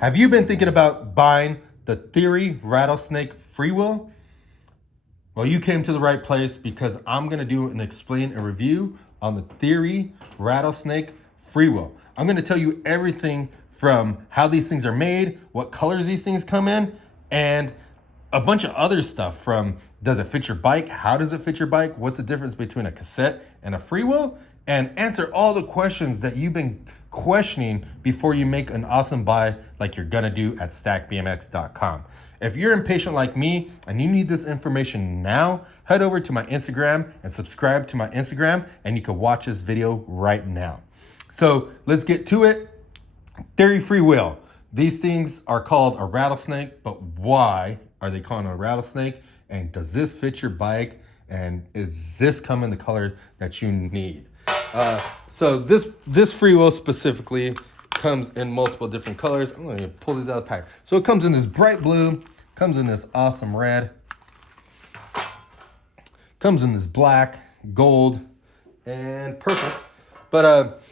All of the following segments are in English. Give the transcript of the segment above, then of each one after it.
Have you been thinking about buying the Theory Rattlesnake Freewheel? Well, you came to the right place because I'm going to do and explain a review on the Theory Rattlesnake Freewheel. I'm going to tell you everything from how these things are made, what colors these things come in, and a bunch of other stuff from does it fit your bike? How does it fit your bike? What's the difference between a cassette and a freewheel? And answer all the questions that you've been questioning before you make an awesome buy like you're gonna do at stackbmx.com. If you're impatient like me and you need this information now, head over to my Instagram and subscribe to my Instagram and you can watch this video right now. So let's get to it. Theory Freewheel. These things are called a rattlesnake, but why are they calling it a rattlesnake? And does this fit your bike? And is this come in the color that you need? So this freewheel specifically comes in multiple different colors. I'm gonna pull these out of the pack. So it comes in this bright blue, comes in this awesome red, comes in this black, gold, and purple. But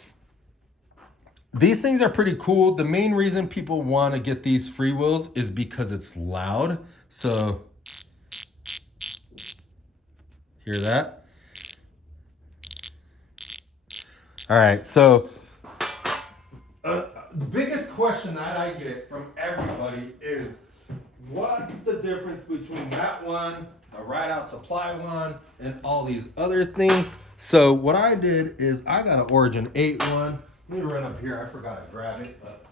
these things are pretty cool. The main reason people want to get these freewheels is because it's loud. So hear that? All right, so the biggest question that I get from everybody is, what's the difference between that one, a Ride Out Supply one, and all these other things? So what I did is I got an Origin 8 one. Let me run up here. I forgot to grab it, but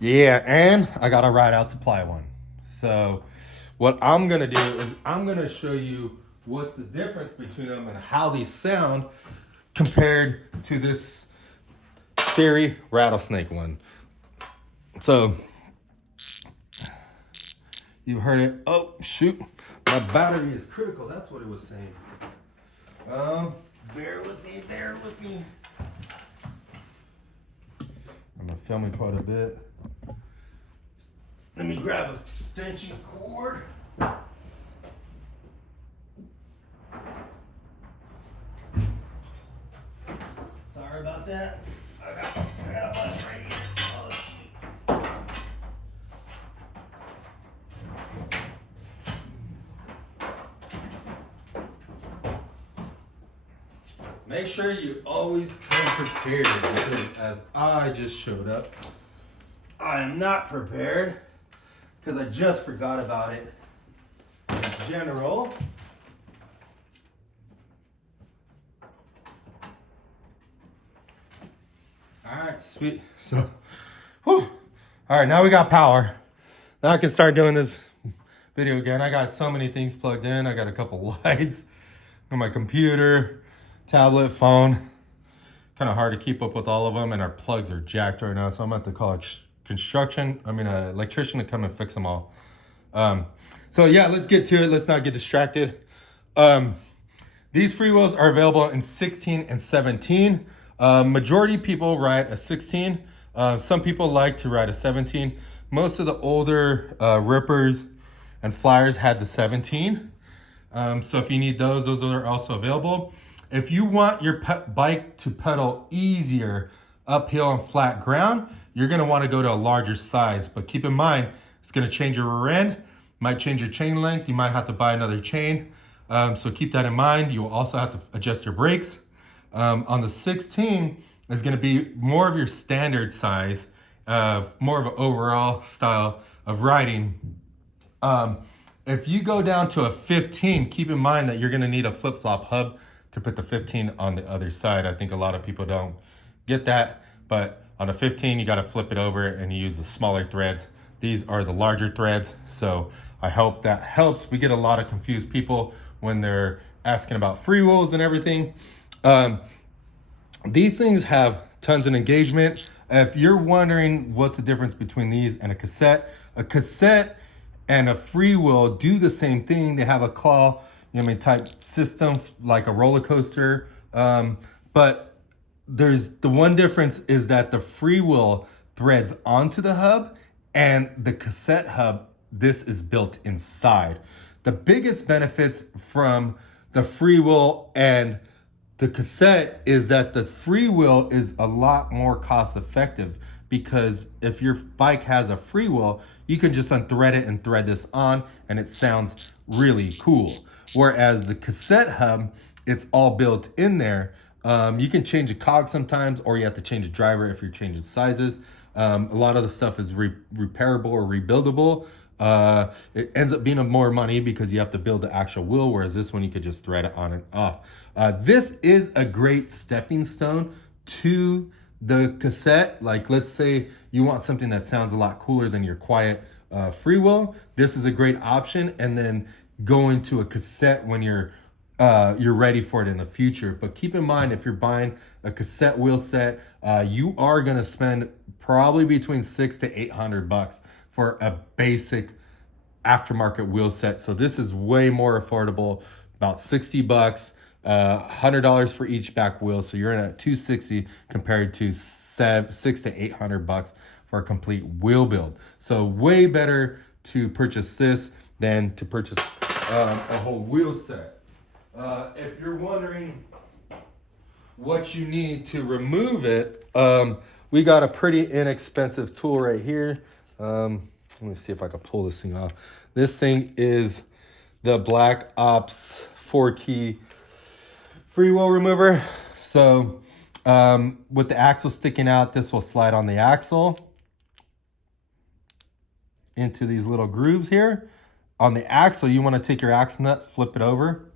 yeah, and I got a Ride Out Supply one. So what I'm gonna do is I'm gonna show you what's the difference between them and how these sound compared to this Theory Rattlesnake one. So you heard it. Oh shoot, my battery is critical. That's what it was saying. Bear with me. I'm gonna film it quite a bit. Let me grab an extension cord. Sorry about that. I got a button right here. Oh shoot. Make sure you always come prepared, because as I just showed up, I am not prepared because I just forgot about it in general. All right, sweet. So, whew. All right, now we got power. Now I can start doing this video again. I got so many things plugged in. I got a couple lights on my computer, tablet, phone. Kind of hard to keep up with all of them, and our plugs are jacked right now, so I'm going to have to call an electrician to come and fix them all. So yeah, let's get to it. Let's not get distracted. These freewheels are available in 16 and 17. Majority people ride a 16. Some people like to ride a 17. Most of the older rippers and flyers had the 17. So if you need those are also available. If you want your bike to pedal easier uphill on flat ground, you're gonna wanna go to a larger size. But keep in mind, it's gonna change your rear end, might change your chain length, you might have to buy another chain. So keep that in mind. You will also have to adjust your brakes. On the 16 is gonna be more of your standard size, more of an overall style of riding. If you go down to a 15, keep in mind that you're gonna need a flip-flop hub to put the 15 on the other side. I think a lot of people don't get that, but on a 15, you gotta flip it over and you use the smaller threads. These are the larger threads, so I hope that helps. We get a lot of confused people when they're asking about freewheels and everything. These things have tons of engagement. If you're wondering what's the difference between these and a cassette and a freewheel do the same thing. They have a claw, type system like a roller coaster. But there's the one difference is that the freewheel threads onto the hub, and the cassette hub, this is built inside. The biggest benefits from the freewheel and the cassette is that the freewheel is a lot more cost effective, because if your bike has a freewheel, you can just unthread it and thread this on and it sounds really cool. Whereas the cassette hub, it's all built in there. You can change a cog sometimes, or you have to change a driver if you're changing sizes. A lot of the stuff is repairable or rebuildable. It ends up being more money because you have to build the actual wheel, whereas this one you could just thread it on and off. This is a great stepping stone to the cassette. Like, let's say you want something that sounds a lot cooler than your quiet freewheel. This is a great option, and then go into a cassette when you're ready for it in the future. But keep in mind, if you're buying a cassette wheel set, you are gonna spend probably between $600 to $800 for a basic aftermarket wheel set. So this is way more affordable, about $60, $100 for each back wheel. So you're in at $260 compared to $600 to $800 for a complete wheel build. So way better to purchase this than to purchase a whole wheel set. If you're wondering what you need to remove it, we got a pretty inexpensive tool right here. Let me see if I can pull this thing off. This thing is the Black Ops 4-key freewheel remover. So with the axle sticking out, this will slide on the axle into these little grooves here. On the axle, you want to take your axle nut, flip it over,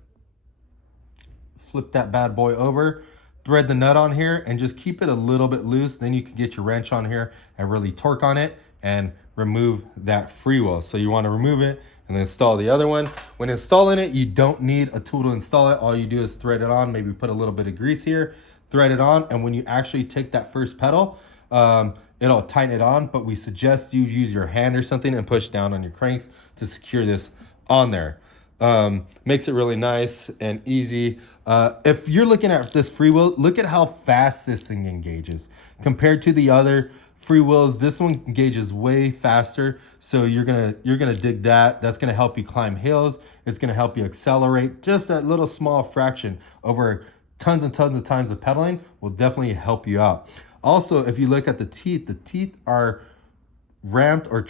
flip that bad boy over, thread the nut on here, and just keep it a little bit loose. Then you can get your wrench on here and really torque on it and remove that freewheel. So you want to remove it and then install the other one. When installing it, you don't need a tool to install it. All you do is thread it on, maybe put a little bit of grease here, thread it on, and when you actually take that first pedal, it'll tighten it on, but we suggest you use your hand or something and push down on your cranks to secure this on there. Makes it really nice and easy. If you're looking at this freewheel, look at how fast this thing engages. Compared to the other freewheels, this one engages way faster. So you're gonna dig that. That's gonna help you climb hills. It's gonna help you accelerate. Just that little small fraction over tons and tons of times of pedaling will definitely help you out. Also, if you look at the teeth are ramped or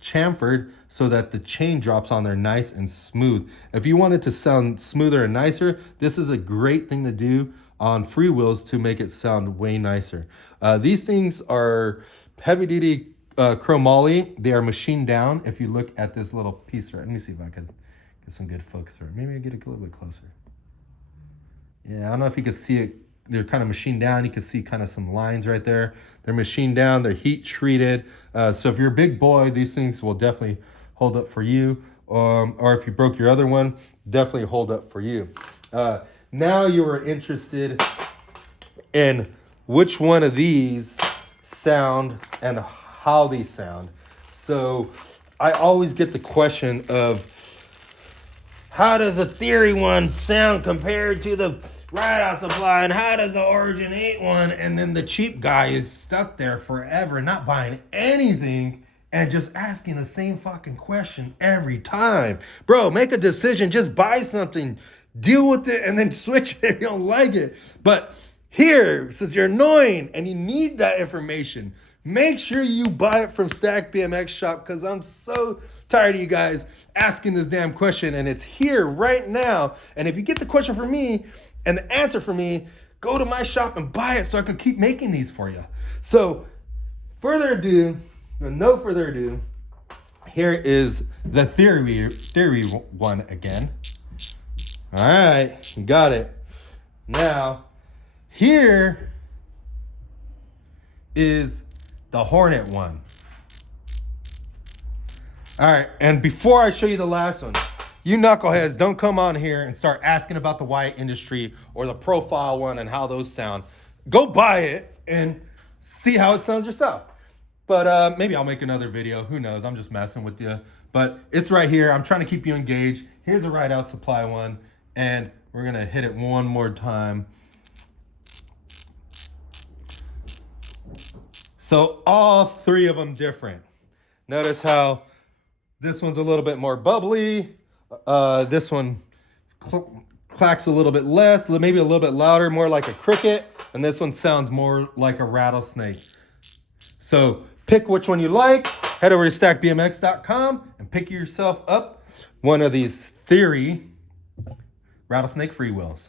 chamfered so that the chain drops on there nice and smooth. If you want it to sound smoother and nicer, this is a great thing to do on freewheels to make it sound way nicer. These things are heavy duty chromoly. They are machined down. If you look at this little piece right, let me see if I can get some good focus right. Maybe I get a little bit closer. Yeah, I don't know if you can see it. They're kind of machined down. You can see kind of some lines right there. They're machined down. They're heat treated. So if you're a big boy, these things will definitely hold up for you. Or if you broke your other one, definitely hold up for you. Now you are interested in which one of these sound and how these sound. So I always get the question of, how does a Theory one sound compared to the Ride-Out Supply, and how does the Origin 8 one? And then the cheap guy is stuck there forever, not buying anything and just asking the same fucking question every time. Bro, make a decision. Just buy something, deal with it, and then switch it if you don't like it. But here, since you're annoying and you need that information, make sure you buy it from Stack BMX Shop, because I'm so tired of you guys asking this damn question, and it's here right now. And if you get the question from me and the answer from me, go to my shop and buy it so I can keep making these for you. So no further ado, here is the Theory one again. All right, you got it. Now, here is the Hornet one. All right, and before I show you the last one, you knuckleheads don't come on here and start asking about the Wyatt Industry or the Profile one and how those sound. Go buy it and see how it sounds yourself. But maybe I'll make another video. Who knows? I'm just messing with you. But it's right here. I'm trying to keep you engaged. Here's a Ride-Out Supply one, and we're going to hit it one more time. So all three of them different. Notice how this one's a little bit more bubbly. This one clacks a little bit less, maybe a little bit louder, more like a cricket. And this one sounds more like a rattlesnake. So pick which one you like. Head over to stackbmx.com and pick yourself up one of these Theory Rattlesnake Freewheels.